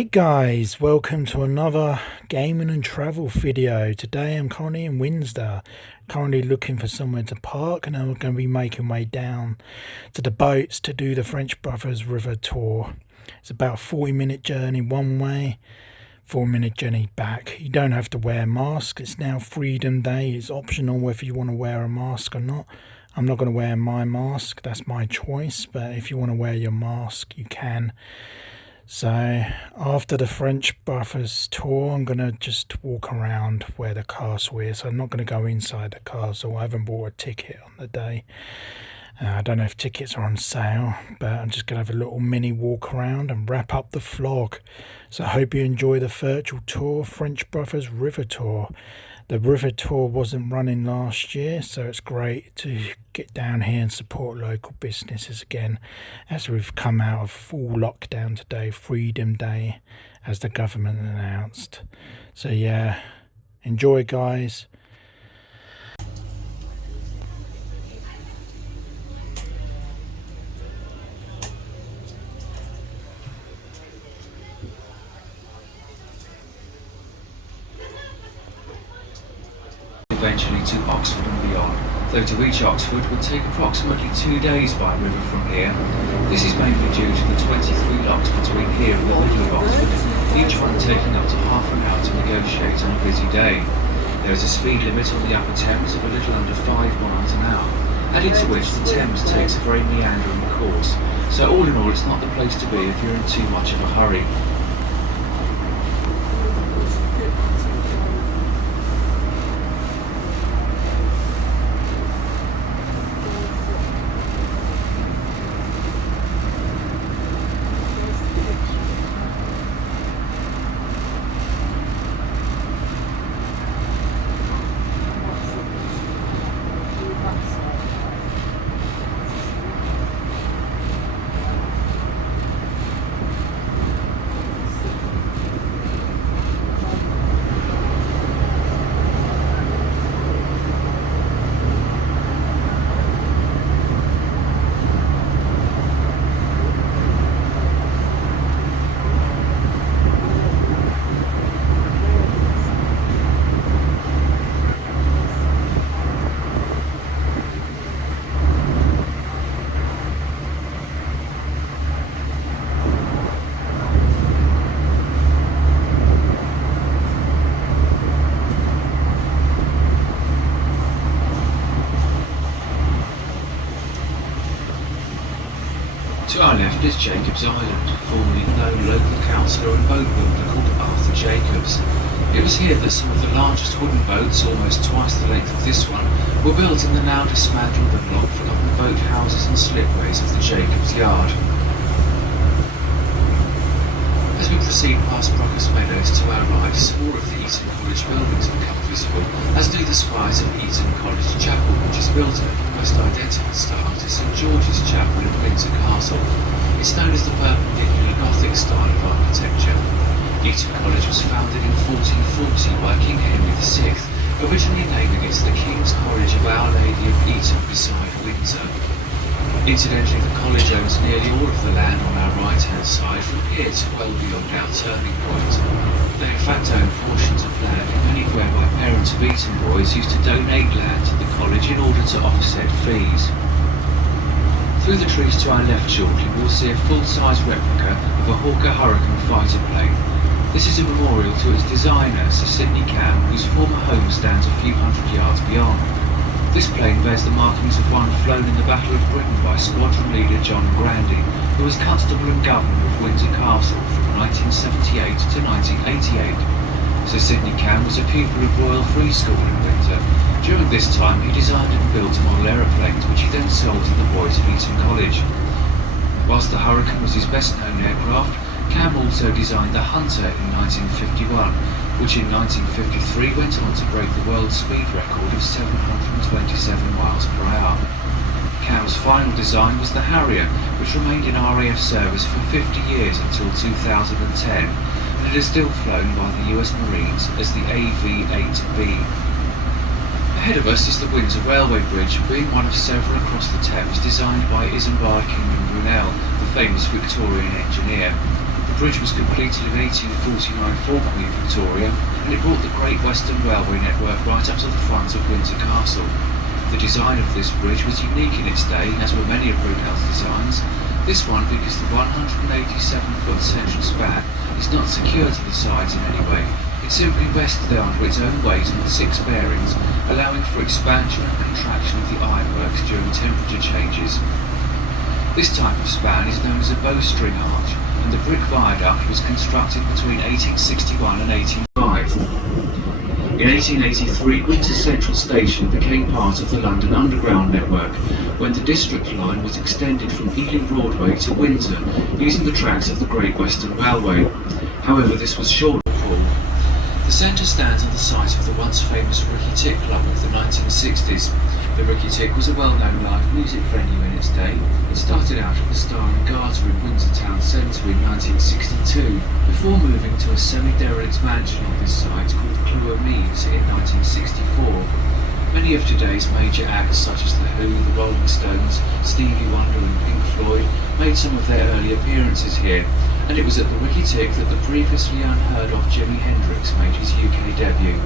Right guys, welcome to another gaming and travel video. Today I'm currently in Windsor, currently looking for somewhere to park, and I'm going to be making my way down to the boats to do the French Brothers River tour. It's about a 40-minute journey one way, 4-minute journey back. You don't have to wear a mask. It's now Freedom Day. It's optional whether you want to wear a mask or not. I'm not going to wear my mask, that's my choice, but if you want to wear your mask you can. So after the French Brothers tour, I'm going to just walk around where the castle is. I'm not going to go inside the castle. I haven't bought a ticket on the day. I don't know if tickets are on sale, but I'm just going to have a little mini walk around and wrap up the vlog. So I hope you enjoy the virtual tour, French Brothers River Tour. The river tour wasn't running last year, so it's great to get down here and support local businesses again as we've come out of full lockdown today, Freedom Day, as the government announced. So yeah, enjoy guys. Eventually to Oxford and beyond, though to reach Oxford would take approximately 2 days by river from here. This is mainly due to the 23 locks between here and the middle of Oxford, each one taking up to half an hour to negotiate on a busy day. There is a speed limit on the upper Thames of a little under 5 miles an hour, added to which the Thames takes a very meandering course, so all in all it's not the place to be if you're in too much of a hurry. To our left is Jacob's Island, formerly no local councillor and boat builder called Arthur Jacobs. It was here that some of the largest wooden boats, almost twice the length of this one, were built in the now dismantled and long-forgotten boat houses and slipways of the Jacobs Yard. As we proceed past Brockers Meadows to our right, more of the Eaton College buildings become visible, as do the spires of Eaton College Chapel, which is built in almost identical style to St George's Chapel in Windsor Castle. It's known as the Perpendicular Gothic style of architecture. Eaton College was founded in 1440 by King Henry VI, originally naming it the King's College of Our Lady of Eaton beside Windsor. Incidentally, the college owns nearly all of the land on our right-hand side from here to well beyond our turning point. They in fact own portions of land in many whereby parents of Eaton boys used to donate land to the college in order to offset fees. Through the trees to our left shortly we'll see a full-size replica of a Hawker Hurricane fighter plane. This is a memorial to its designer, Sir Sidney Cam, whose former home stands a few hundred yards beyond. This plane bears the markings of one flown in the Battle of Britain by squadron leader John Grandy, who was Constable and Governor of Windsor Castle from 1978 to 1988. Sir Sidney Cam was a pupil of Royal Free School in Windsor. During this time he designed and built model aeroplanes which he then sold to the boys of Eaton College. Whilst the Hurricane was his best known aircraft, Cam also designed the Hunter in 1951, which in 1953 went on to break the world speed record of 727 miles per hour. Cam's final design was the Harrier, which remained in RAF service for 50 years until 2010, and it is still flown by the US Marines as the AV-8B. Ahead of us is the Windsor Railway Bridge, being one of several across the Thames designed by Isambard King and Brunel, the famous Victorian engineer. The bridge was completed in 1849 for Queen Victoria, and it brought the Great Western Railway network right up to the front of Windsor Castle. The design of this bridge was unique in its day, as were many of Brunel's designs. This one because the 187-foot central span is not secured to the sides in any way. It simply rests there under its own weight on 6 bearings, allowing for expansion and contraction of the ironworks during temperature changes. This type of span is known as a bowstring arch, and the brick viaduct was constructed between 1861 and 1805. In 1883, Windsor Central Station became part of the London Underground network, when the District line was extended from Ealing Broadway to Windsor, using the tracks of the Great Western Railway. However, this was short of haul. The centre stands on the site of the once famous Ricky Tick Club of the 1960s. The Ricky Tick was a well-known live music venue in its day. It started out at the Star and Garter in Windsor Town Centre in 1962, before moving to a semi-derelict mansion on this site called Plumer in 1964. Many of today's major acts such as The Who, The Rolling Stones, Stevie Wonder and Pink Floyd made some of their early appearances here, and it was at the Ricky Tick that the previously unheard of Jimi Hendrix made his UK debut.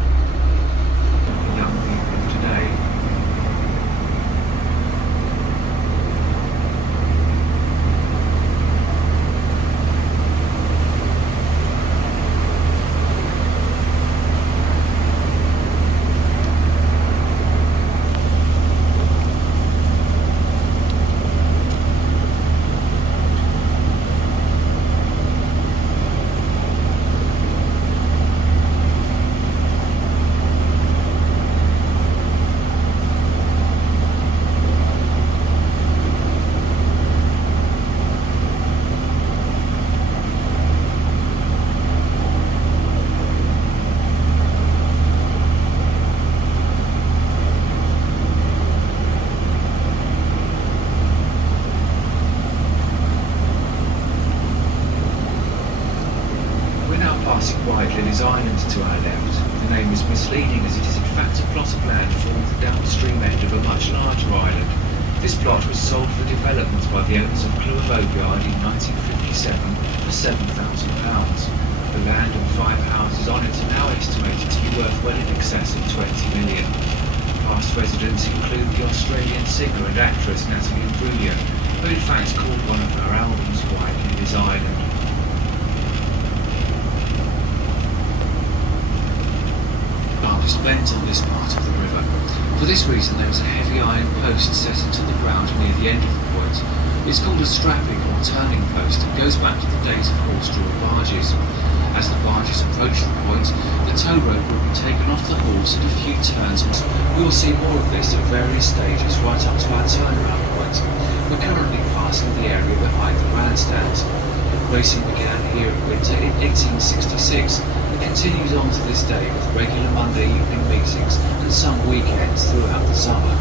Young people of today. Is island to our left. The name is misleading as it is in fact a plot of land formed the downstream end of a much larger island. This plot was sold for development by the owners of Plumer Boatyard in 1957 for £7,000. The land and 5 houses on it are now estimated to be worth well in excess of 20 million. Past residents include the Australian singer and actress Natalie Imbruglia, who in fact called one of her albums White Lily's Island. Is bent on this part of the river. For this reason there is a heavy iron post set into the ground near the end of the point. It's called a strapping or turning post and goes back to the days of horse-drawn barges. As the barges approach the point, the tow rope will be taken off the horse at a few turns. We will see more of this at various stages right up to our turnaround point. We're currently passing the area behind the grandstands. Racing began here at Windsor in 1866 and continues on to this day with regular Monday evening meetings and some weekends throughout the summer.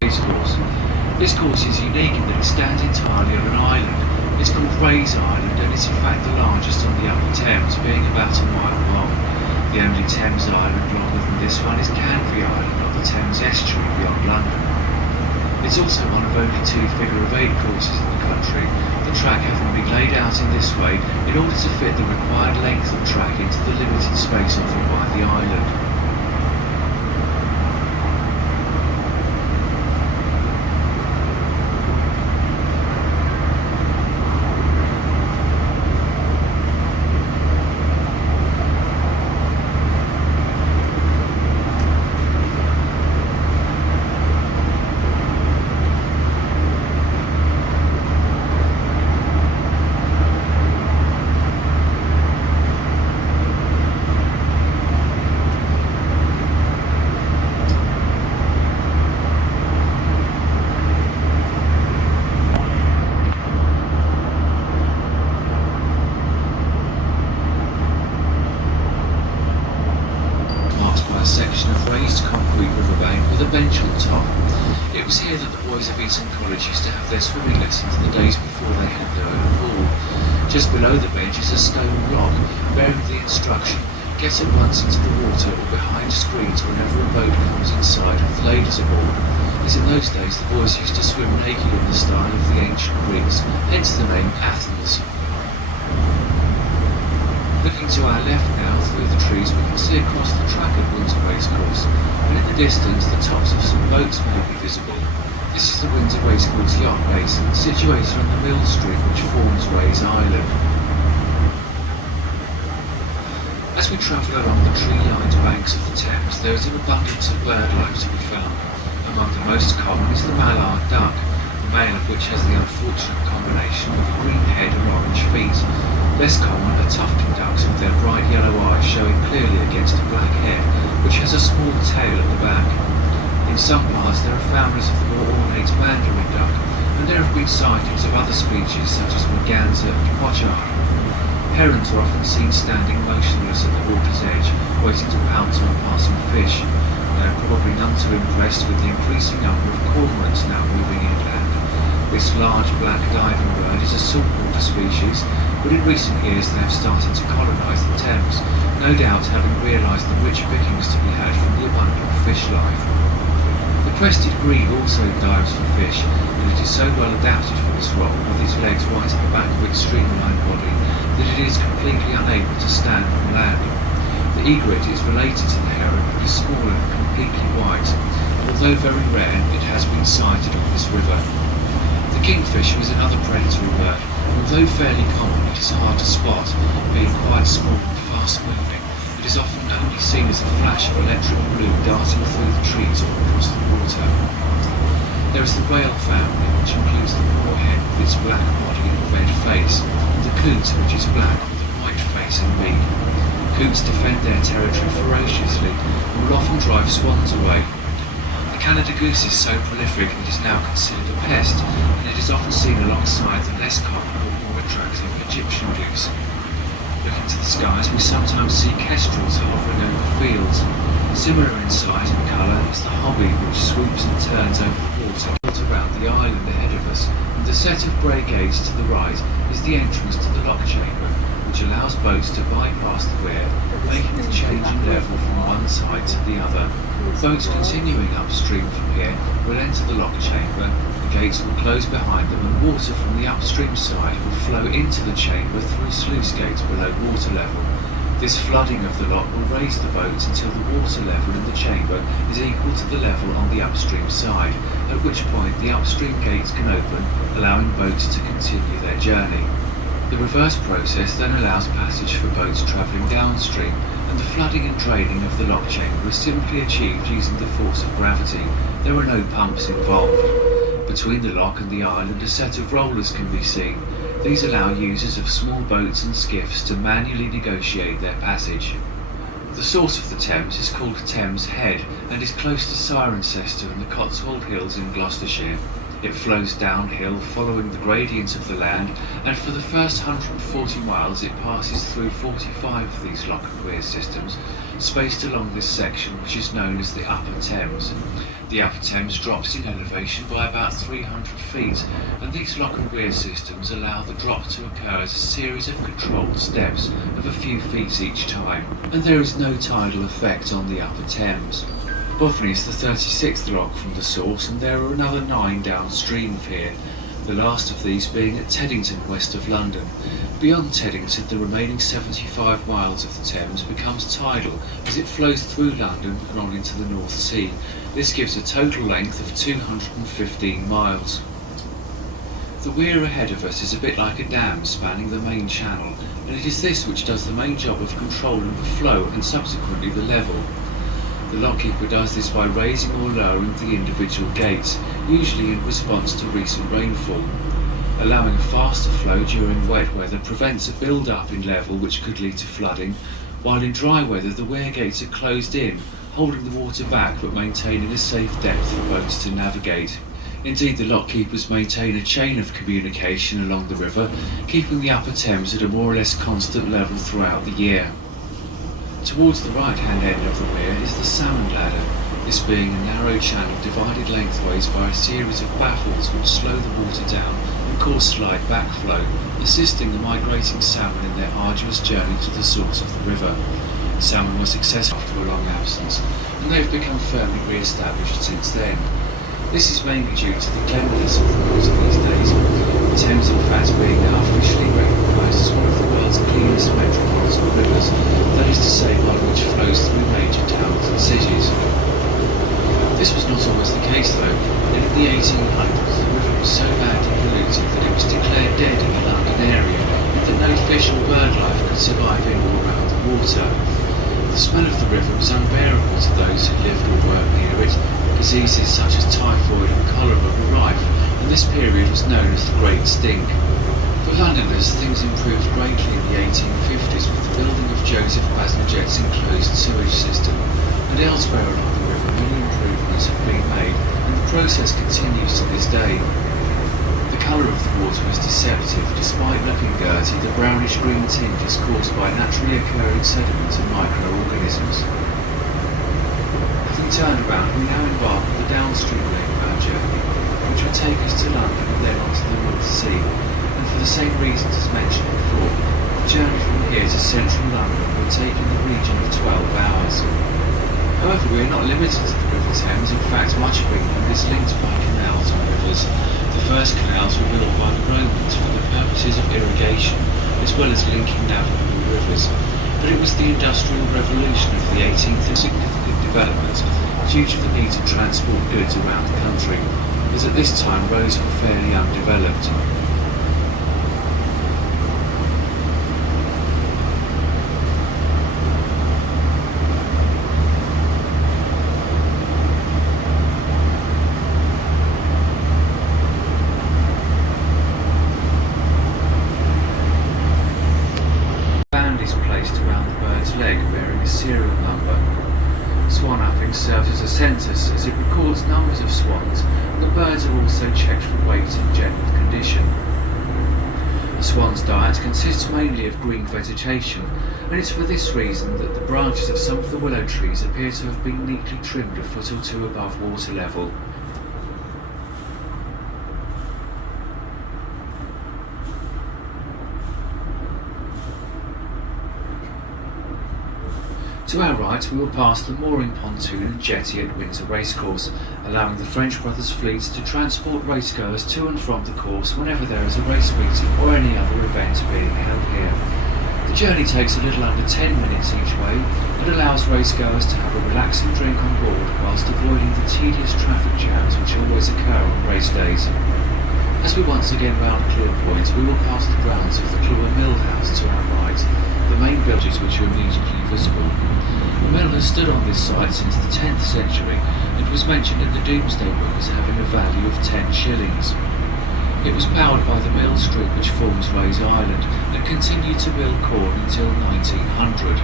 Racecourse. This course is unique in that it stands entirely on an island. It's called Ray's Island and it's in fact the largest on the Upper Thames, being about a mile long. The only Thames island longer than this one is Canvey Island on the Thames estuary beyond London. It's also one of only 2 figure-of-8 courses in the country, the track having been laid out in this way in order to fit the required length of track into the limited space offered by the island. It was here that the boys of Eaton College used to have their swimming lessons the days before they had their own pool. Just below the bench is a stone rock bearing the instruction, Get at once into the water or behind screens whenever a boat comes inside with ladies aboard, as in those days the boys used to swim naked in the style of the ancient Greeks, hence the name Athens. Looking to our left now through the trees, we can see across the track at Windsor Racecourse, and in the distance the tops of some boats may be visible. This is the Windsor Racecourse yacht basin, situated on the mill stream which forms Ray's Island. As we travel along the tree-lined banks of the Thames, there is an abundance of bird life to be found. Among the most common is the Ballard Duck, the male of which has the unfortunate combination of a green head and orange feet. Less common are tufted ducks with their bright yellow eyes showing clearly against a black head, which has a small tail at the back. In some parts there are families of the more ornate mandarin duck, and there have been sightings of other species such as merganser and pochard. Herons are often seen standing motionless at the water's edge, waiting to pounce on passing fish. They are probably none too impressed with the increasing number of cormorants now moving inland. This large black diving bird is a saltwater species, but in recent years they have started to colonise the Thames, no doubt having realised the rich pickings to be had from the abundant fish life. The crested grebe also dives for fish, and it is so well adapted for this role, with its legs right at the back of its streamlined body, that it is completely unable to stand on land. The egret is related to the heron, but is smaller and completely white, and although very rare, it has been sighted on this river. The kingfisher is another predatory bird, and although fairly common, it is hard to spot, being quite small and fast moving. It is often only seen as a flash of electric blue darting through the trees or across the water. There is the whale family, which includes the moorhen with its black body and red face, and the coot, which is black with a white face and beak. Coots defend their territory ferociously and will often drive swans away. The Canada goose is so prolific that it is now considered a pest, and it is often seen alongside the less common but more attractive Egyptian goose. Looking to the skies, we sometimes see kestrels hovering over fields. Similar in size and colour is the hobby, which swoops and turns over the water built around the island ahead of us, and the set of grey gates to the right is the entrance to the lock chamber, which allows boats to bypass the weir, making the change in level from one side to the other. Boats continuing upstream from here will enter the lock chamber, the gates will close behind them, and water from the upstream side will flow into the chamber through sluice gates below water level. This flooding of the lock will raise the boats until the water level in the chamber is equal to the level on the upstream side, at which point the upstream gates can open, allowing boats to continue their journey. The reverse process then allows passage for boats travelling downstream, and the flooding and draining of the lock chamber is simply achieved using the force of gravity. There are no pumps involved. Between the lock and the island, a set of rollers can be seen. These allow users of small boats and skiffs to manually negotiate their passage. The source of the Thames is called Thames Head and is close to Cirencester and the Cotswold Hills in Gloucestershire. It flows downhill following the gradient of the land, and for the first 140 miles it passes through 45 of these lock and weir systems, spaced along this section which is known as the Upper Thames. The Upper Thames drops in elevation by about 300 feet, and these lock and weir systems allow the drop to occur as a series of controlled steps of a few feet each time, and there is no tidal effect on the Upper Thames. Boveney is the 36th lock from the source, and there are another 9 downstream of here, the last of these being at Teddington west of London. Beyond Teddington, the remaining 75 miles of the Thames becomes tidal as it flows through London and on into the North Sea. This gives a total length of 215 miles. The weir ahead of us is a bit like a dam spanning the main channel, and it is this which does the main job of controlling the flow and subsequently the level. The lockkeeper does this by raising or lowering the individual gates, usually in response to recent rainfall. Allowing a faster flow during wet weather prevents a build-up in level which could lead to flooding, while in dry weather the weir gates are closed in, holding the water back but maintaining a safe depth for boats to navigate. Indeed, the lockkeepers maintain a chain of communication along the river, keeping the Upper Thames at a more or less constant level throughout the year. Towards the right-hand end of the weir is the Salmon Ladder, this being a narrow channel divided lengthways by a series of baffles which slow the water down and cause slight backflow, assisting the migrating salmon in their arduous journey to the source of the river. Salmon were successful after a long absence, and they've become firmly re-established since then. This is mainly due to the cleanliness of the waters these days, the Thames in fact being now officially recognised as one of the world's cleanest metropolitan rivers, that is to say one which flows through major towns and cities. This was not always the case though, and in the 1800s the river was so badly polluted that it was declared dead in the London area, and that no fish or bird life could survive in or around the water. The smell of the river was unbearable to those who lived or worked near it. Diseases such as typhoid and cholera were rife, and this period was known as the Great Stink. For Londoners, things improved greatly in the 1850s with the building of Joseph Bazalgette's enclosed sewage system, and elsewhere along the river many improvements have been made, and the process continues to this day. The colour of the water is deceptive. Despite looking dirty, the brownish-green tinge is caused by naturally occurring sediments and microorganisms. Having turned around, we now embark on the downstream leg of our journey, which will take us to London and then on to the North Sea, and for the same reasons as mentioned before, the journey from here to central London will take in the region of 12 hours. However, we are not limited to the River Thames. In fact, much of England is linked by canals and rivers. The first canals were built by the Romans for the purposes of irrigation, as well as linking navigable rivers. But it was the Industrial Revolution of the 18th and significant development due to the need to transport goods around the country, as at this time roads were fairly undeveloped. Serves as a census as it records numbers of swans, and the birds are also checked for weight and general condition. The swan's diet consists mainly of green vegetation, and it's for this reason that the branches of some of the willow trees appear to have been neatly trimmed a foot or two above water level. To our right, we will pass the mooring pontoon and jetty at Windsor Racecourse, allowing the French Brothers fleets to transport racegoers to and from the course whenever there is a race meeting or any other event being held here. The journey takes a little under 10 minutes each way and allows racegoers to have a relaxing drink on board whilst avoiding the tedious traffic jams which always occur on race days. As we once again round Plumer Point, we will pass the grounds of the Plumer Mill House to our right, the main buildings which are immediately visible. The mill has stood on this site since the 10th century and was mentioned in the Domesday Book as having a value of 10 shillings. It was powered by the mill stream which forms Ray's Island and continued to mill corn until 1900.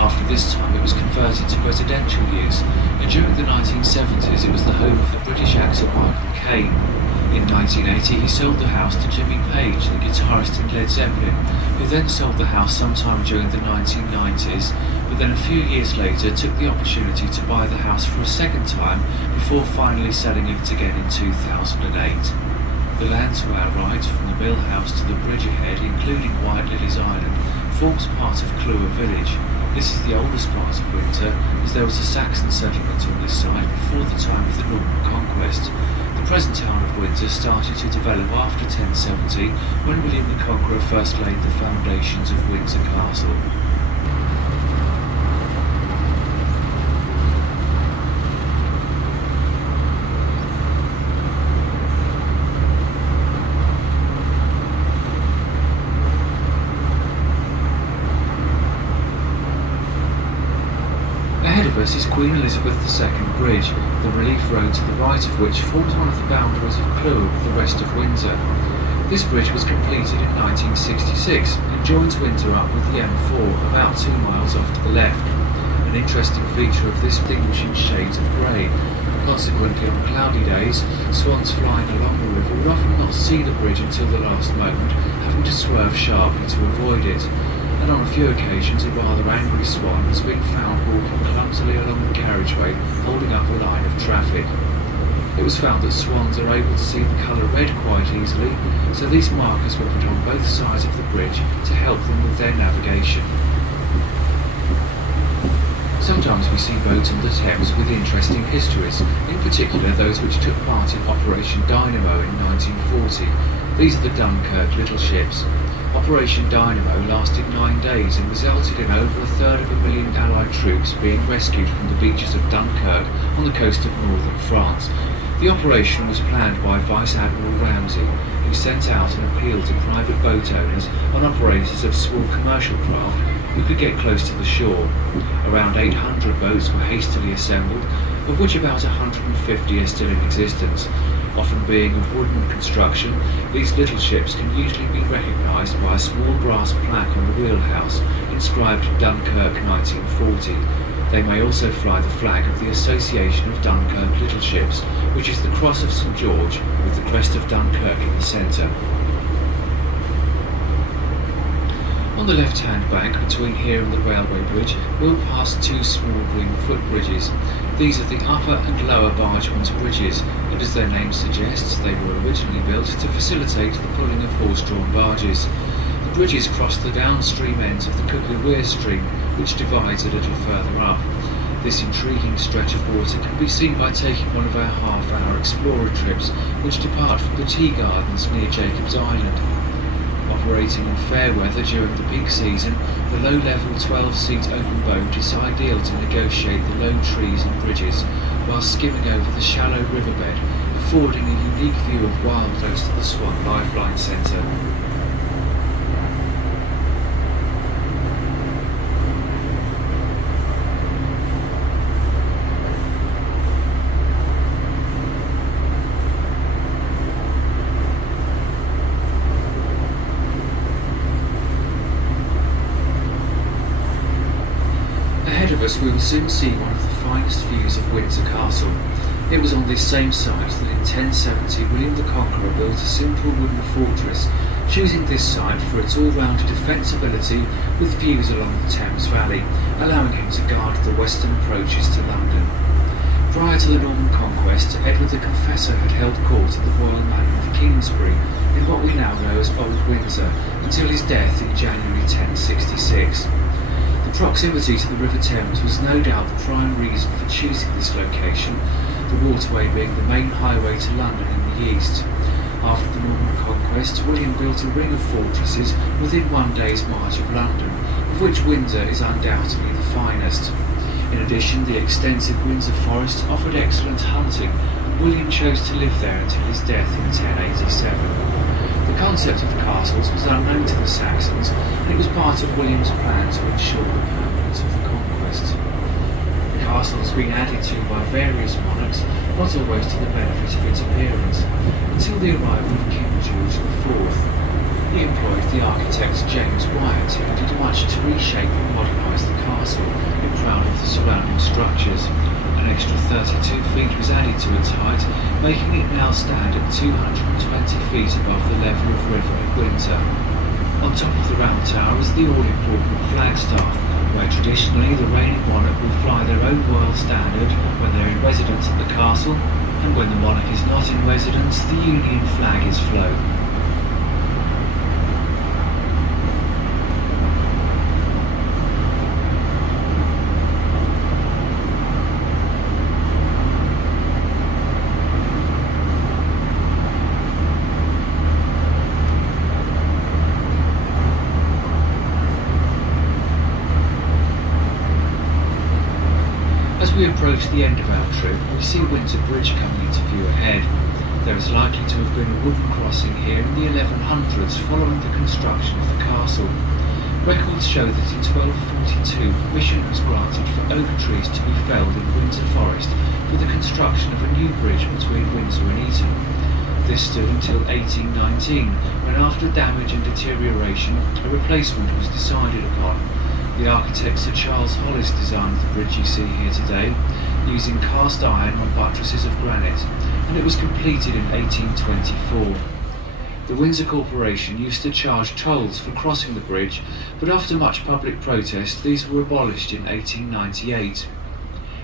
After this time it was converted to residential use, and during the 1970s it was the home of the British actor Michael Caine. In 1980 he sold the house to Jimmy Page, the guitarist in Led Zeppelin, who then sold the house sometime during the 1990s, but then a few years later took the opportunity to buy the house for a second time before finally selling it again in 2008. The land to our right, from the mill house to the bridge ahead, including White Lily's Island, forms part of Plumer village. This is the oldest part of Windsor, as there was a Saxon settlement on this site before the time of the Norman conquest. The present town of Windsor started to develop after 1070, when William the Conqueror first laid the foundations of Windsor Castle. Ahead of us is Queen Elizabeth II Bridge, the relief road to the right of which forms one of the boundaries of Plumer with the rest of Windsor. This bridge was completed in 1966 and joins Windsor up with the M4 about 2 miles off to the left. An interesting feature of this distinguishing shades of grey. Consequently, on cloudy days, swans flying along the river would often not see the bridge until the last moment, having to swerve sharply to avoid it. And on a few occasions a rather angry swan has been found walking clumsily along the carriageway, holding up a line of traffic. It was found that swans are able to see the colour red quite easily, so these markers were put on both sides of the bridge to help them with their navigation. Sometimes we see boats on the Thames with interesting histories, in particular those which took part in Operation Dynamo in 1940. These are the Dunkirk little ships. Operation Dynamo lasted 9 days and resulted in over 1/3 Allied troops being rescued from the beaches of Dunkirk on the coast of northern France. The operation was planned by Vice Admiral Ramsay, who sent out an appeal to private boat owners and operators of small commercial craft who could get close to the shore. Around 800 boats were hastily assembled, of which about 150 are still in existence. Often being of wooden construction, these little ships can usually be recognised by a small brass plaque on the wheelhouse inscribed Dunkirk 1940. They may also fly the flag of the Association of Dunkirk Little Ships, which is the cross of St George with the crest of Dunkirk in the centre. On the left-hand bank between here and the railway bridge, we'll pass 2 small green footbridges. These are the upper and lower bargemen's bridges, and as their name suggests, they were originally built to facilitate the pulling of horse-drawn barges. The bridges cross the downstream ends of the Cuckoo Weir stream, which divides a little further up. This intriguing stretch of water can be seen by taking one of our half-hour explorer trips, which depart from the tea gardens near Jacob's Island. Operating in fair weather during the peak season, the low-level 12-seat open boat is ideal to negotiate the low trees and bridges while skimming over the shallow riverbed, affording a unique view of Wild close to the Swan Lifeline Centre. We will soon see one of the finest views of Windsor Castle. It was on this same site that in 1070 William the Conqueror built a simple wooden fortress, choosing this site for its all-round defensibility with views along the Thames Valley, allowing him to guard the western approaches to London. Prior to the Norman conquest, Edward the Confessor had held court at the royal manor of Kingsbury in what we now know as Old Windsor, until his death in January 1066. The proximity to the River Thames was no doubt the prime reason for choosing this location, the waterway being the main highway to London in the east. After the Norman conquest, William built a ring of fortresses within 1 day's march of London, of which Windsor is undoubtedly the finest. In addition, the extensive Windsor Forest offered excellent hunting, and William chose to live there until his death in 1087. The concept of castles was unknown to the Saxons, and it was part of William's plan to ensure the permanence of the conquest. The castle has been added to by various monarchs, not always to the benefit of its appearance, until the arrival of King George IV. He employed the architect James Wyatt, who did much to reshape and modernise the castle in proud of the surrounding structures. An extra 32 feet was added to its height, making it now stand at 220 feet above the level of river at Windsor. On top of the round tower is the all-important flagstaff, where traditionally the reigning monarch will fly their own royal standard when they're in residence at the castle, and when the monarch is not in residence, the Union flag is flown. As we approach the end of our trip, we see Windsor Bridge coming into view ahead. There is likely to have been a wooden crossing here in the 1100s following the construction of the castle. Records show that in 1242 permission was granted for oak trees to be felled in Windsor Forest for the construction of a new bridge between Windsor and Eaton. This stood until 1819, when after damage and deterioration, a replacement was decided upon. The architect Sir Charles Hollis designed the bridge you see here today, using cast iron on buttresses of granite, and it was completed in 1824. The Windsor Corporation used to charge tolls for crossing the bridge, but after much public protest these were abolished in 1898.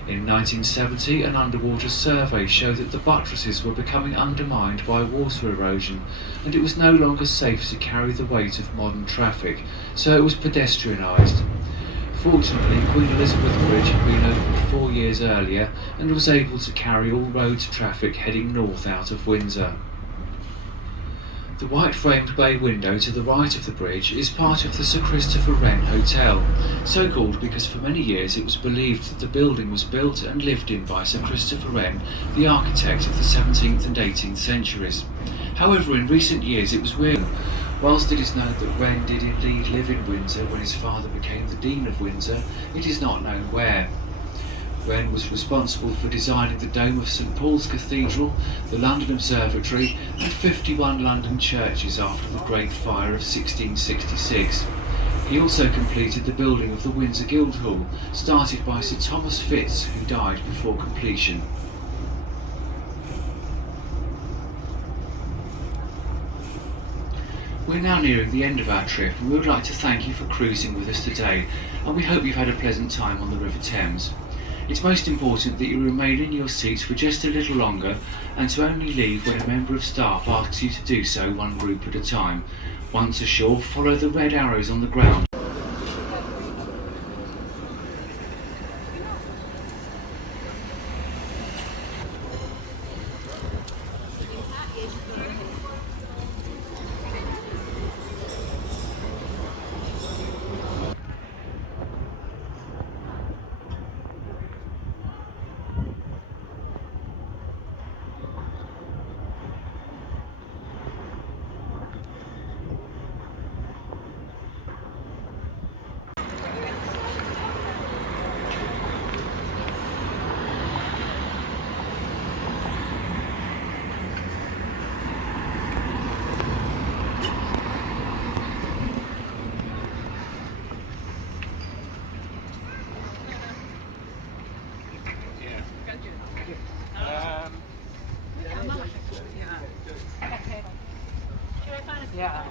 In 1970, an underwater survey showed that the buttresses were becoming undermined by water erosion, and it was no longer safe to carry the weight of modern traffic, so it was pedestrianised. Fortunately, Queen Elizabeth Bridge had been opened 4 years earlier and was able to carry all road traffic heading north out of Windsor. The white framed bay window to the right of the bridge is part of the Sir Christopher Wren Hotel, so called because for many years it was believed that the building was built and lived in by Sir Christopher Wren, the architect of the 17th and 18th centuries. However, in recent years it was weird. Whilst it is known that Wren did indeed live in Windsor when his father became the Dean of Windsor, it is not known where. Wren was responsible for designing the dome of St Paul's Cathedral, the London Observatory and 51 London churches after the Great Fire of 1666. He also completed the building of the Windsor Guildhall, started by Sir Thomas Fitz, who died before completion. We're now nearing the end of our trip and we would like to thank you for cruising with us today, and we hope you've had a pleasant time on the River Thames. It's most important that you remain in your seats for just a little longer and to only leave when a member of staff asks you to do so, one group at a time. Once ashore, follow the red arrows on the ground. Yeah.